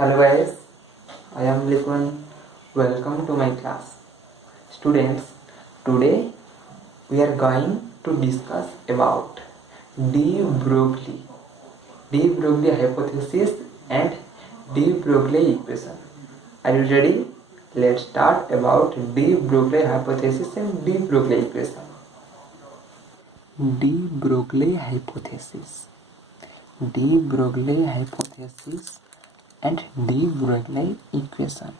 Hello guys, I am Likun. Welcome to my class. Students, today we are going to discuss about de Broglie hypothesis and de Broglie equation. Are you ready? Let's start about de Broglie hypothesis and de Broglie equation. De Broglie hypothesis. De Broglie hypothesis and de Broglie equation.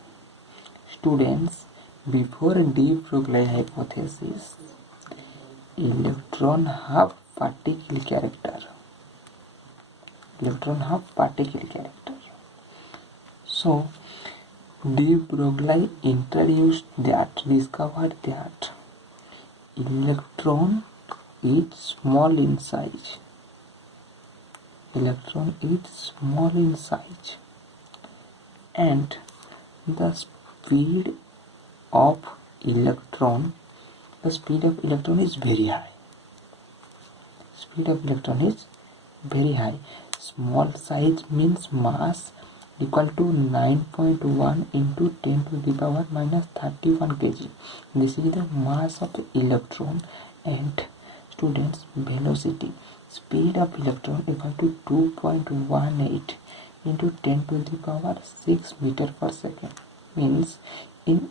Students, before de Broglie hypothesis, electron have particle character. So, de Broglie discovered that electron is small in size. And the speed of electron is very high. Small size means mass equal to 9.1 into 10 to the power minus 31 kg. This is the mass of the electron. And students, velocity, speed of electron equal to 2.18 into 10 to the power 6 meter per second. Means in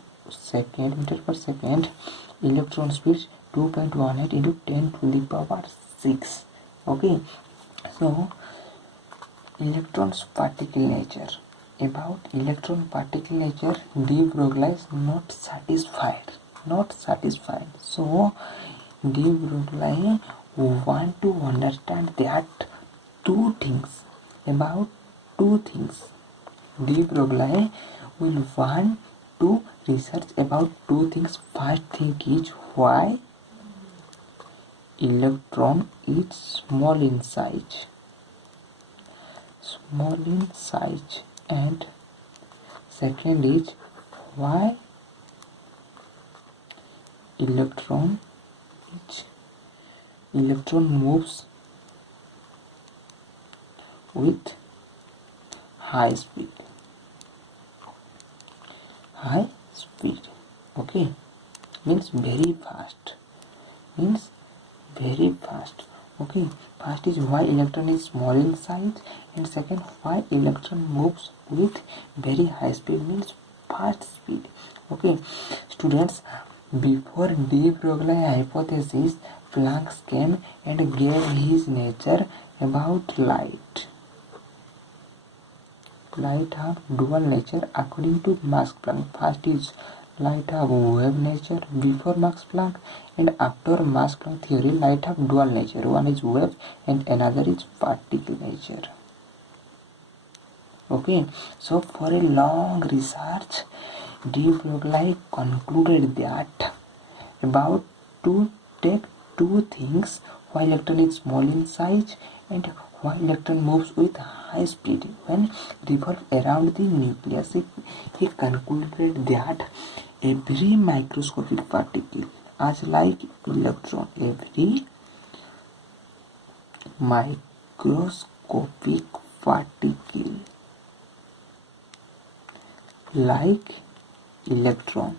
meter per second, electron speed 2.18 into 10 to the power 6. Okay, so electron's particle nature. About electron particle nature, de Broglie is not satisfied. So de Broglie want to understand that two things. De Broglie will want to research about two things. First thing is why electron is small in size, and second is why electron moves with high speed. Okay, means very fast. Okay, first is why electron is small in size, and second why electron moves with very high speed, means fast speed. Okay, students, before de Broglie hypothesis, Planck came and gave his nature about light. Light have dual nature according to Max Planck. First is light have wave nature before Max Planck, and after Max Planck theory, light have dual nature. One is wave and another is particle nature. Okay, so for a long research, de Broglie concluded that about to take two things: why electron is small in size and why electron moves with high speed when revolve around the nucleus. He concluded that every microscopic particle, as like electron, every microscopic particle like electron,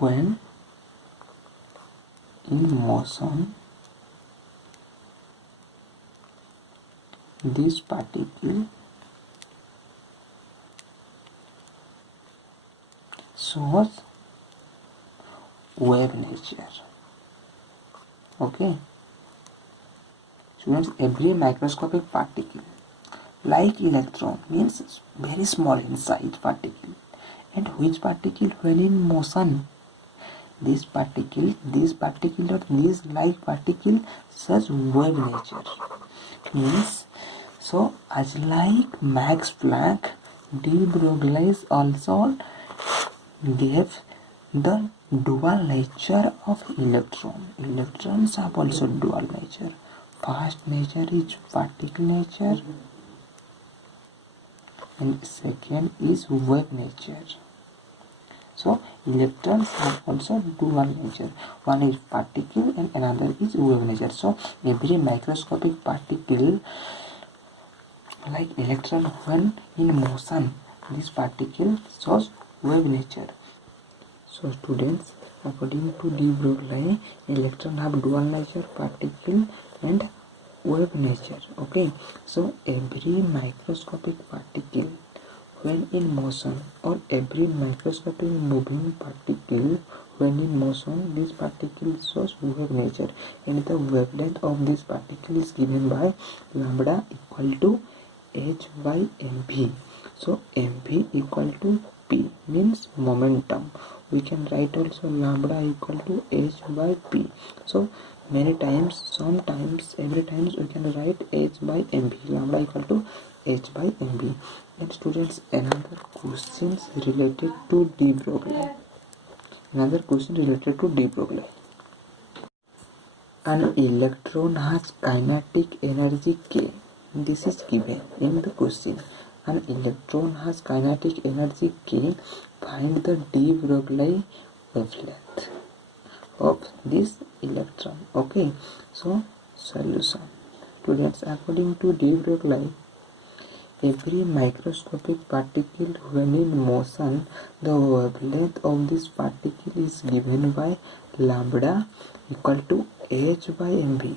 when in motion, this particle shows wave nature. Okay, students, every microscopic particle like electron means very small in size particle, and which particle when in motion, this particle or this like particle such wave nature. Means, so as like Max Planck, de Broglie also gave the dual nature of electron. Electrons have also dual nature. First nature is particle nature and second is wave nature. So electrons have also dual nature. One is particle and another is wave nature. So every microscopic particle like electron when in motion. This particle shows wave nature. So students, according to de Broglie, electron have dual nature, particle and wave nature. Okay, so every microscopic particle when in motion, or every microscopic moving particle when in motion, this particle shows wave nature, and the wavelength of this particle is given by lambda equal to h by mv. So mv equal to p means momentum. We can write also lambda equal to h by p. So many times, sometimes, every times we can write h by mv, lambda equal to h by mv. And students, another questions related to de Broglie. Another question related to de Broglie. An electron has kinetic energy K. This is given in the question. An electron has kinetic energy K. Find the de Broglie wavelength of this electron. Okay, so solution. Students, according to de Broglie, every microscopic particle when in motion, the wavelength of this particle is given by lambda equal to h by mv.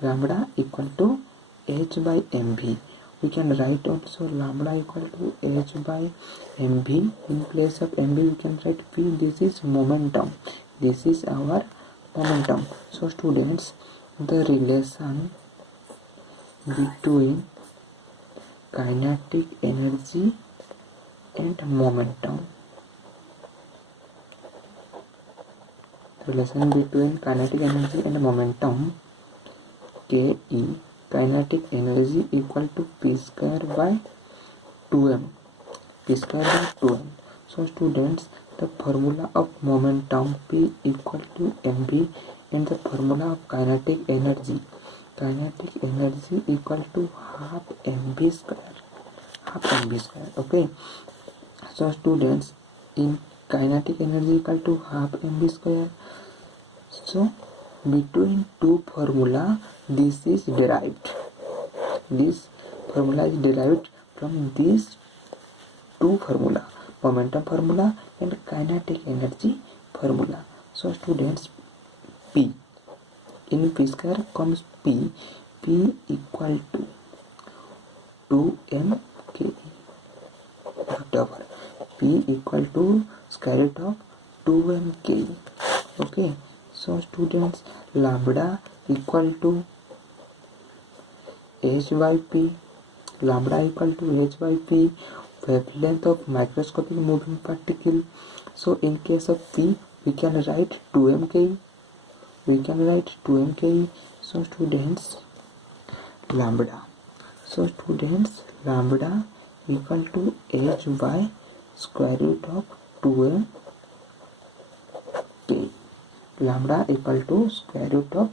Lambda equal to h by mv. We can write also lambda equal to h by mv. In place of mv, we can write p. This is momentum. This is our momentum. So students, the relation between kinetic energy and momentum. Relation between kinetic energy and momentum. Ke, kinetic energy equal to p square by 2m. P square by 2m. So students, the formula of momentum p equal to mv, and the formula of kinetic energy. Kinetic energy equal to half mv square. Half mv square. Okay. So students, in kinetic energy equal to half mv square. So between two formula, this is derived. This formula is derived from these two formula, momentum formula and kinetic energy formula. So students, P, in P square comes P. P equal to 2m K root over. P equal to square root of 2m K. Okay. So students, lambda equal to h by p. Lambda equal to h by p, wavelength of microscopic moving particle. So in case of p, we can write 2mk. We can write 2mk. So students, lambda. So students, lambda equal to h by square root of 2m k. Lambda equal to square root of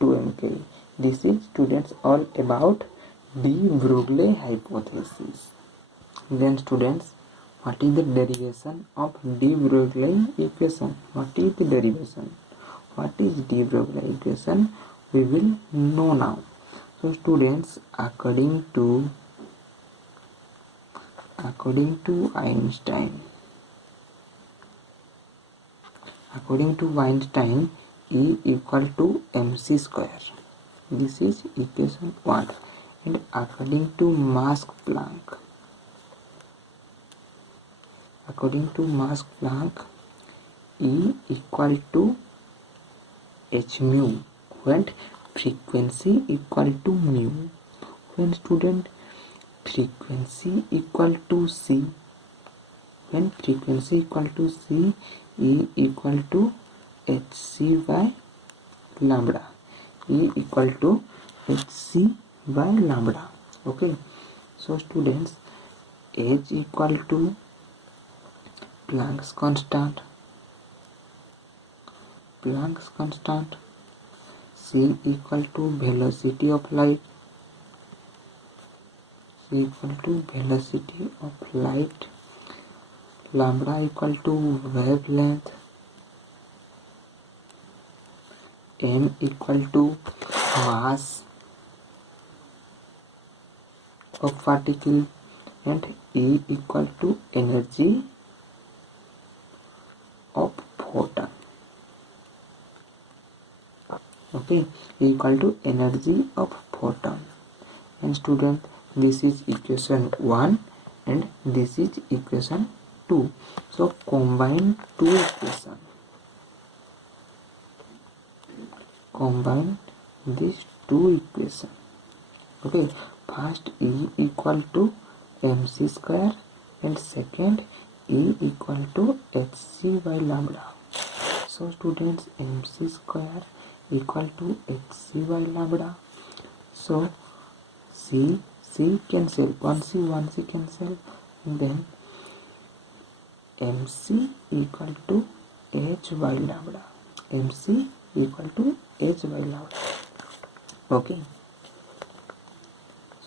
2mk. This is students all about de Broglie hypothesis. Then students, what is the derivation of de Broglie equation? What is the derivation? What is de Broglie equation? We will know now. So students, according to Einstein, E equal to mc square. This is equation 1. And according to Max Planck, E equal to h mu, when frequency equal to mu. When student, frequency equal to c, when frequency equal to c, E equal to hc by lambda. E equal to hc by lambda. Okay. So students, h equal to Planck's constant, c equal to velocity of light, lambda equal to wavelength, m equal to mass, of particle, and E equal to energy of photon. Okay, E equal to energy of photon. And student, this is equation 1 and this is equation 2. So combine two equations. Combine these two equations. Okay, first E equal to mc square and second E equal to hc by lambda. So students, mc square equal to hc by lambda. So C cancel, 1c cancel, then mc equal to h by lambda. mc equal to h by lambda. Okay.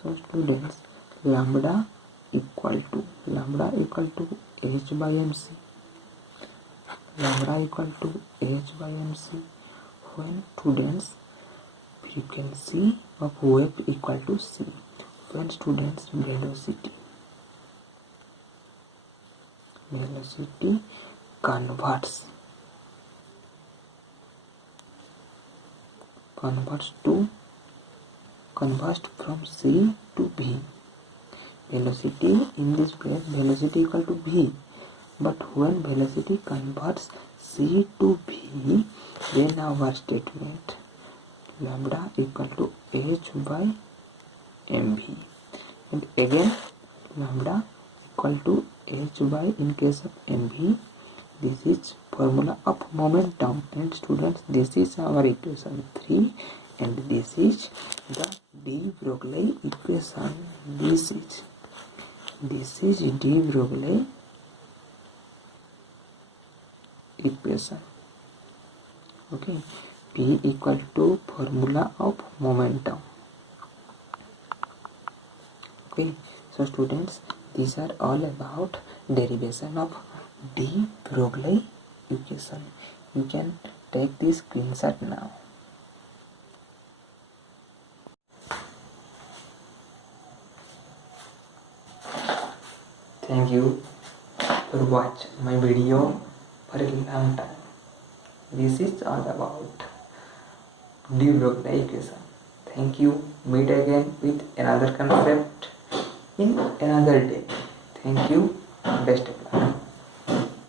So students, lambda equal to h by mc. Lambda equal to h by mc. When students, frequency of wave equal to c. When students, velocity converts from c to v. Velocity, in this case velocity equal to v, but when velocity converts c to v, then our statement lambda equal to h by mv, and again lambda equal to h by, in case of mv, this is formula of momentum. And students, this is our equation 3 and this is the de Broglie equation. This is de Broglie equation. Okay, P equal to formula of momentum. Okay, so students, these are all about derivation of de Broglie equation. You can take this screenshot now. Thank you for watching my video for a long time. This is all about de Broglie equation. Thank you. Meet again with another concept in another day. Thank you. Best of luck.